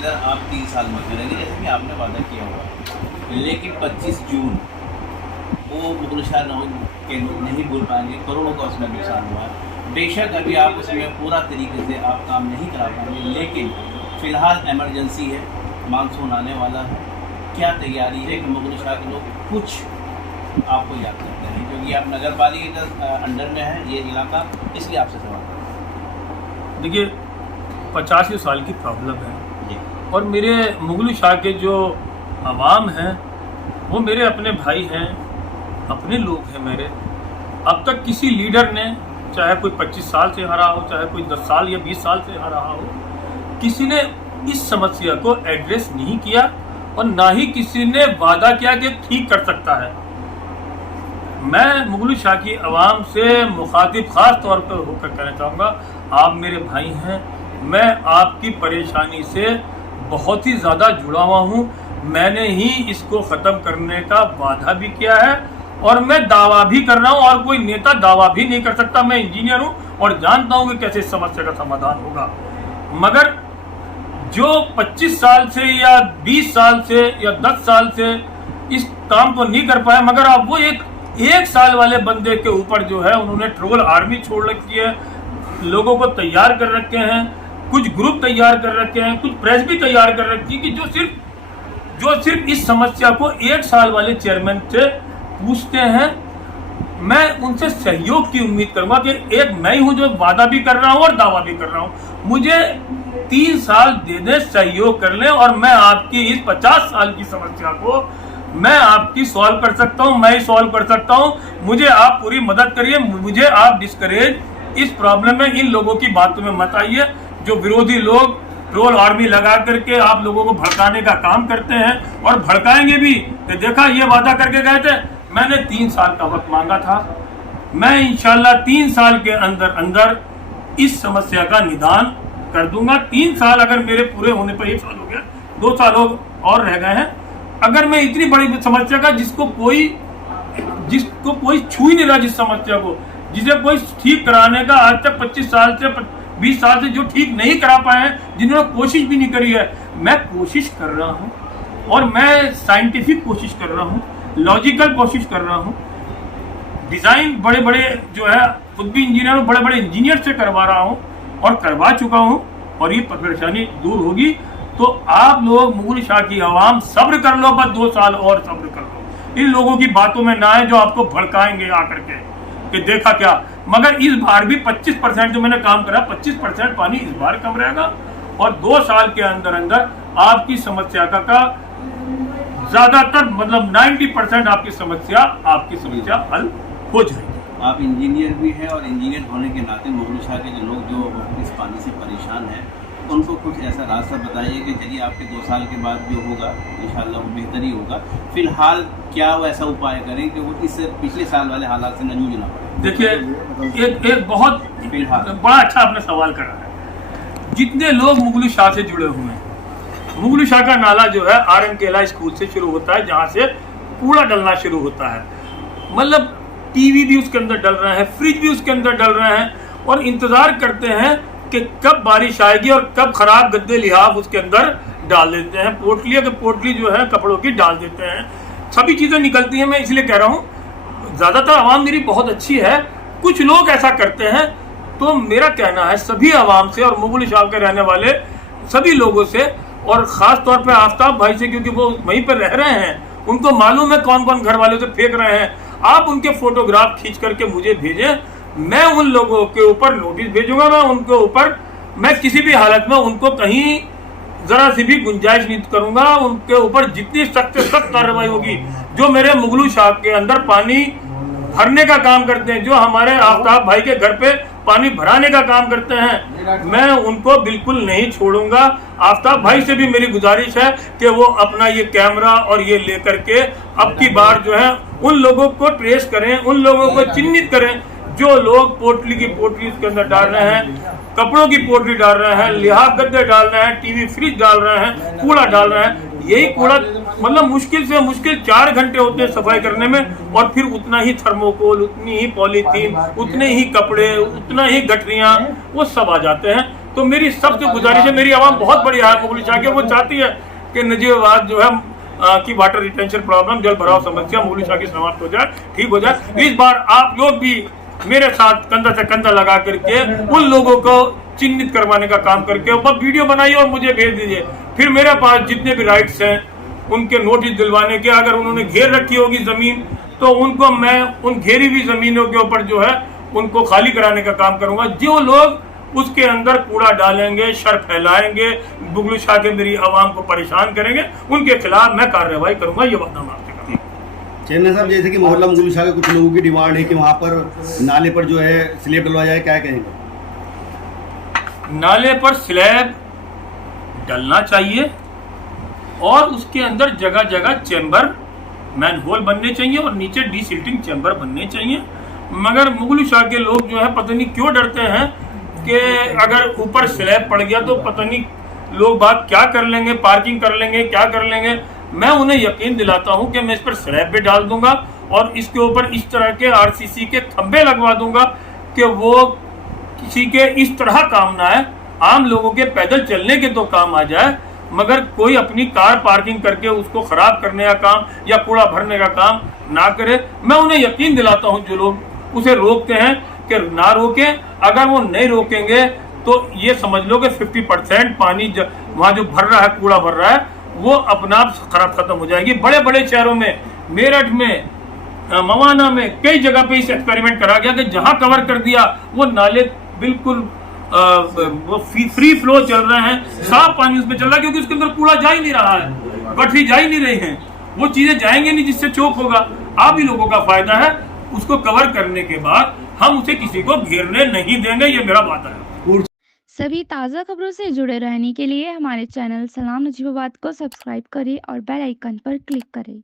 इधर आप 3 साल में करेंगे जैसे कि आपने वादा किया हुआ, लेकिन 25 जून वो मुगल शाह के नहीं भूल पाएंगे, करोड़ों का उसमें नुकसान हुआ है। बेशक अभी आप उसमें पूरा तरीके से आप काम नहीं करा पाएंगे, लेकिन फ़िलहाल इमरजेंसी है, मानसून आने वाला है, क्या तैयारी है कि मुगल शाह के लोग कुछ आपको याद करते हैं, क्योंकि आप नगर पालिका का अंडर में है ये इलाका, इसलिए आपसे सवाल है। देखिए 85 साल की प्रॉब्लम है और मेरे मुगल शाह के जो आवाम हैं वो मेरे अपने भाई हैं, अपने लोग हैं मेरे। अब तक किसी लीडर ने, चाहे कोई 25 साल से हरा हो, चाहे कोई 10 साल या 20 साल से हरा हो, किसी ने इस समस्या को एड्रेस नहीं किया और ना ही किसी ने वादा किया कि ठीक कर सकता है। मैं मुगल शाह की आवाम से मुखातिब खास तौर पर होकर कहना चाहूँगा, आप मेरे भाई हैं, मैं आपकी परेशानी से बहुत ही ज़्यादा जुड़ा हुआ हूँ। मैंने ही इसको ख़त्म करने का वादा भी किया है और मैं दावा भी कर रहा हूँ, और कोई नेता दावा भी नहीं कर सकता। मैं इंजीनियर हूँ और जानता हूँ कि कैसे इस समस्या का समाधान होगा। मगर जो 25 साल से या 20 साल से या 10 साल से इस काम को नहीं कर पाए, मगर अब वो एक साल वाले बंदे के ऊपर जो है उन्होंने ट्रोल आर्मी छोड़ रखी है, लोगों को तैयार कर रखे हैं, कुछ ग्रुप तैयार कर रखे हैं, कुछ प्रेस भी तैयार कर रखी है कि जो सिर्फ इस समस्या को 1 साल वाले चेयरमैन से पूछते हैं। मैं उनसे सहयोग की उम्मीद करूंगा कि एक मैं ही हूं जो वादा भी कर रहा हूं और दावा भी कर रहा हूं। मुझे 3 साल दे दे, सहयोग कर लें और मैं आपकी इस 50 साल की समस्या को मैं आपकी सॉल्व कर सकता हूं, मैं ही सॉल्व कर सकता हूं। मुझे आप पूरी मदद करिए, मुझे आप डिस्करेज इस प्रॉब्लम में इन लोगों की बातों में मत आइए जो विरोधी लोग ट्रोल आर्मी लगा करके आप लोगों को भड़काने का काम करते हैं और भड़काएंगे भी। कि देखा ये वादा करके गए थे, मैंने 3 साल का वक्त मांगा था, मैं इंशाल्लाह 3 साल के अंदर अंदर इस समस्या का निदान कर दूंगा। 3 साल अगर मेरे पूरे होने पर 1 साल हो गया, 2 साल और रह गए हैं। अगर मैं इतनी बड़ी समस्या का जिसको कोई छू ही नहीं रहा, जिस समस्या को जिसे कोई ठीक कराने का आज तक 25 साल से 20 साल से जो ठीक नहीं करा पाए हैं, जिन्होंने कोशिश भी नहीं करी है, मैं कोशिश कर रहा हूं और मैं साइंटिफिक कोशिश कर रहा हूं, लॉजिकल कोशिश कर रहा हूं। डिजाइन बड़े बड़े जो है खुद भी इंजीनियर हूं, बड़े बड़े इंजीनियर से करवा रहा हूं और करवा चुका हूं और ये परेशानी दूर होगी। तो आप लोग मुगल शाह की आवाम सब्र कर लो, बस 2 साल और सब्र कर लो। इन लोगों की बातों में ना आए जो आपको भड़काएंगे आकर के कि देखा क्या। मगर इस बार भी 25% जो मैंने काम करा, 25% पानी इस बार कम रहेगा और 2 साल के अंदर अंदर आपकी समस्या का ज्यादातर मतलब 90% आपकी समस्या हल हो जाएगी। आप इंजीनियर भी हैं और इंजीनियर होने के नाते मुगल शाह के जो लोग जो इस पानी से परेशान हैं उनको कुछ ऐसा रास्ता बताइए कि चलिए आपके 2 साल के बाद जो होगा इंशाल्लाह वो बेहतर ही होगा। फिलहाल क्या वो ऐसा उपाय करें कि वो इस पिछले साल वाले हालात से न जूझना पड़े। देखिए एक बहुत बड़ा अच्छा आपने सवाल करा है। जितने लोग मुगल शाह से जुड़े हुए हैं, मुगल शाह का नाला जो है आरएम केला स्कूल से शुरू होता है, जहाँ से कूड़ा डलना शुरू होता है। मतलब टीवी भी उसके अंदर डल रहे हैं, फ्रिज भी उसके अंदर डल रहे हैं और इंतजार करते हैं कि कब बारिश आएगी और कब खराब गद्दे लिहाफ उसके अंदर डाल देते हैं। पोटली जो है कपड़ों की डाल देते हैं, सभी चीज़ें निकलती हैं। मैं इसलिए कह रहा हूँ ज़्यादातर आवाम मेरी बहुत अच्छी है, कुछ लोग ऐसा करते हैं। तो मेरा कहना है सभी आवाम से और मुगल शाह के रहने वाले सभी लोगों से और ख़ास तौर पर आफ्ताब भाई से, क्योंकि वो वहीं पर रह रहे हैं, उनको मालूम है कौन कौन घर वालों से फेंक रहे हैं। आप उनके फोटोग्राफ खींच करके मुझे भेजें, मैं उन लोगों के ऊपर नोटिस भेजूंगा। मैं उनके ऊपर मैं किसी भी हालत में उनको कहीं जरा सी भी गुंजाइश नहीं करूंगा। उनके ऊपर जितनी सख्त से सख्त कार्रवाई होगी, जो मेरे मुगल शाह के अंदर पानी भरने का काम करते हैं, जो हमारे आफ्ताब भाई के घर पे पानी भराने का काम करते हैं, मैं उनको बिल्कुल नहीं छोड़ूंगा। आफ्ताब भाई से भी मेरी गुजारिश है कि वो अपना ये कैमरा और ये लेकर के अब की बार जो है उन लोगों को ट्रेस करें, उन लोगों को चिन्हित करें जो लोग पोटली की पोटली उसके अंदर डाल रहे हैं, कपड़ों की पोटली डाल रहे हैं, लिहाफ गद्दे डाल रहे हैं, टीवी फ्रिज डाल रहे हैं, कूड़ा डाल रहे हैं। यही कूड़ा मतलब मुश्किल से मुश्किल 4 घंटे होते हैं सफाई करने में और फिर उतना ही थर्मोकोल, उतनी ही पॉलीथीन, उतने ही कपड़े, उतना ही गठरियाँ वो सब आ जाते हैं। तो मेरी सबसे गुजारिश है, मेरी आवाम बहुत बड़ी है मुगल शाह की, वो चाहती है कि नजीबाबाद जो है की वाटर रिटेंशन प्रॉब्लम, जल भराव समस्या मुगल शाह की समाप्त हो जाए, ठीक हो जाए। इस बार आप लोग भी मेरे साथ कंधा से कंधा लगा करके उन लोगों को चिन्हित करवाने का काम करके ऊपर वीडियो बनाइए और मुझे भेज दीजिए। फिर मेरे पास जितने भी राइट्स हैं उनके नोटिस दिलवाने के, अगर उन्होंने घेर रखी होगी जमीन तो उनको मैं उन घेरी हुई जमीनों के ऊपर जो है उनको खाली कराने का काम करूंगा। जो लोग उसके अंदर कूड़ा डालेंगे, शर फैलाएंगे, मुगल शाह के मेरी आवाम को परेशान करेंगे, उनके खिलाफ मैं कार्रवाई करूंगा, ये वादा मैं आपसे करता हूं। चेन्नई साहब, जैसे कि मोहल्ला मुगल शाह के कुछ लोगों की डिमांड है कि वहाँ पर नाले पर जो है स्लेब डलवाया जाए, क्या कहेंगे? नाले पर स्लैब डलना चाहिए और उसके अंदर जगह जगह चैम्बर, मैनहोल बनने चाहिए और नीचे डीसिल्टिंग चैम्बर बनने चाहिए। मगर मुगल शाह के लोग जो है पता नहीं क्यों डरते हैं कि अगर ऊपर स्लैब पड़ गया तो पता नहीं लोग बात क्या कर लेंगे, पार्किंग कर लेंगे, क्या कर लेंगे। मैं उन्हें यकीन दिलाता हूं कि मैं इस पर स्लैब भी डाल दूंगा और इसके ऊपर इस तरह के आरसीसी के खंभे लगवा दूंगा कि वो किसी के इस तरह काम ना आए, आम लोगों के पैदल चलने के तो काम आ जाए, मगर कोई अपनी कार पार्किंग करके उसको खराब करने का काम या कूड़ा भरने का काम ना करे। मैं उन्हें यकीन दिलाता हूं जो लोग उसे रोकते हैं कि ना रोकें। अगर वो नहीं रोकेंगे तो ये समझ लो कि 50% पानी वहाँ जो भर रहा है, कूड़ा भर रहा है, वो अपना आप खत्म हो जाएगी। बड़े बड़े शहरों में, मेरठ में, मवाना में, कई जगह पे इस एक्सपेरिमेंट करा गया कि जहां कवर कर दिया वो नाले बिल्कुल वो फ्री फ्लो चल रहे हैं, साफ पानी उसमें चल रहा है, क्योंकि उसके अंदर कूड़ा जा ही नहीं रहा है, गठरी जा ही नहीं रही है, वो चीजें जाएंगे नहीं जिससे चौक होगा। आप ही लोगों का फायदा है। उसको कवर करने के बाद हम उसे किसी को घेरने नहीं देंगे, ये मेरा वादा है। सभी ताज़ा खबरों से जुड़े रहने के लिए हमारे चैनल सलाम नजीबाबाद को सब्सक्राइब करें और बेल आइकन पर क्लिक करें।